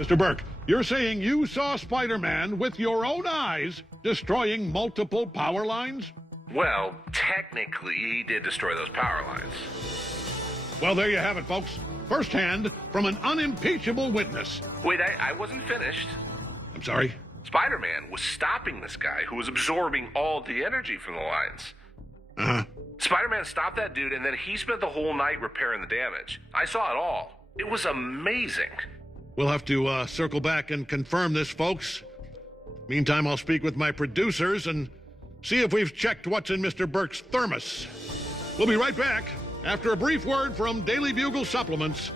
Mr. Burke, you're saying you saw Spider-Man with your own eyes destroying multiple power lines? Well, technically, he did destroy those power lines. Well, there you have it, folks. Firsthand from an unimpeachable witness. Wait, I wasn't finished. I'm sorry? Spider-Man was stopping this guy who was absorbing all the energy from the lines. Uh-huh. Spider-Man stopped that dude, and then he spent the whole night repairing the damage. I saw it all. It was amazing. We'll have to circle back and confirm this, folks. Meantime, I'll speak with my producers and see if we've checked what's in Mr. Burke's thermos. We'll be right back after a brief word from Daily Bugle Supplements,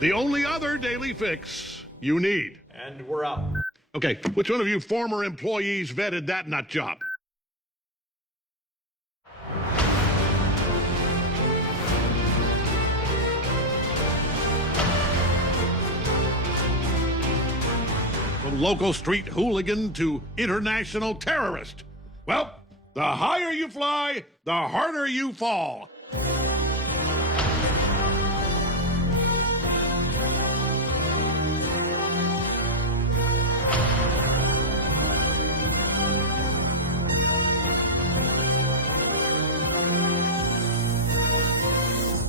the only other daily fix you need. And we're out. Okay, which one of you former employees vetted that nut job? From local street hooligan to international terrorist. Well, the higher you fly, the harder you fall.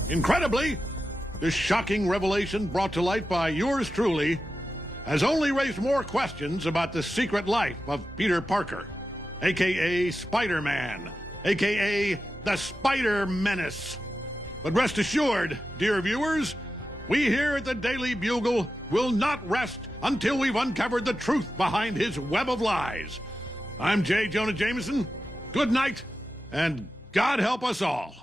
Incredibly, this shocking revelation brought to light by yours truly has only raised more questions about the secret life of Peter Parker, a.k.a. Spider-Man, a.k.a. the Spider Menace. But rest assured, dear viewers, we here at the Daily Bugle will not rest until we've uncovered the truth behind his web of lies. I'm J. Jonah Jameson. Good night, and God help us all.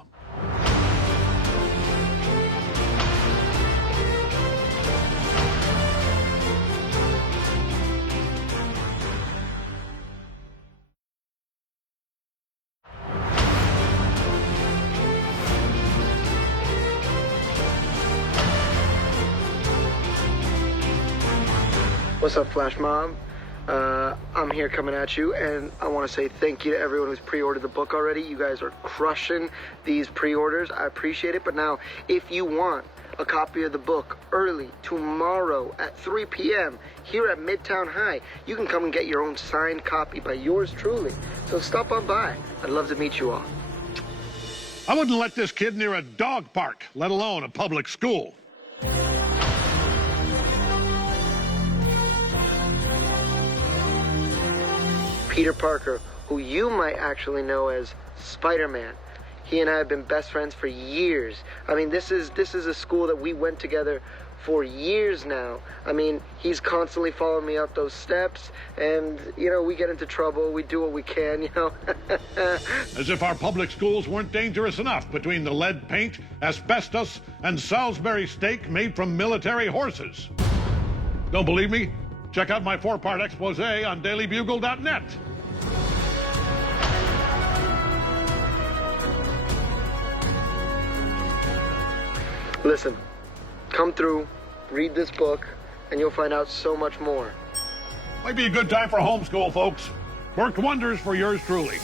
What's up, Flash Mob? I'm here coming at you, and I want to say thank you to everyone who's pre-ordered the book already. You guys are crushing these pre-orders. I appreciate it. But now, if you want a copy of the book early tomorrow at 3 p.m. here at Midtown High, you can come and get your own signed copy by yours truly. So stop on by. I'd love to meet you all. I wouldn't let this kid near a dog park, let alone a public school. Peter Parker, who you might actually know as Spider-Man. He and I have been best friends for years. I mean, this is a school that we went together for years now. I mean, he's constantly following me up those steps, and, you know, we get into trouble, we do what we can, you know. As if our public schools weren't dangerous enough between the lead paint, asbestos, and Salisbury steak made from military horses. Don't believe me? Check out my 4-part expose on dailybugle.net. Listen, come through, read this book, and you'll find out so much more. Might be a good time for homeschool, folks. Worked wonders for yours truly.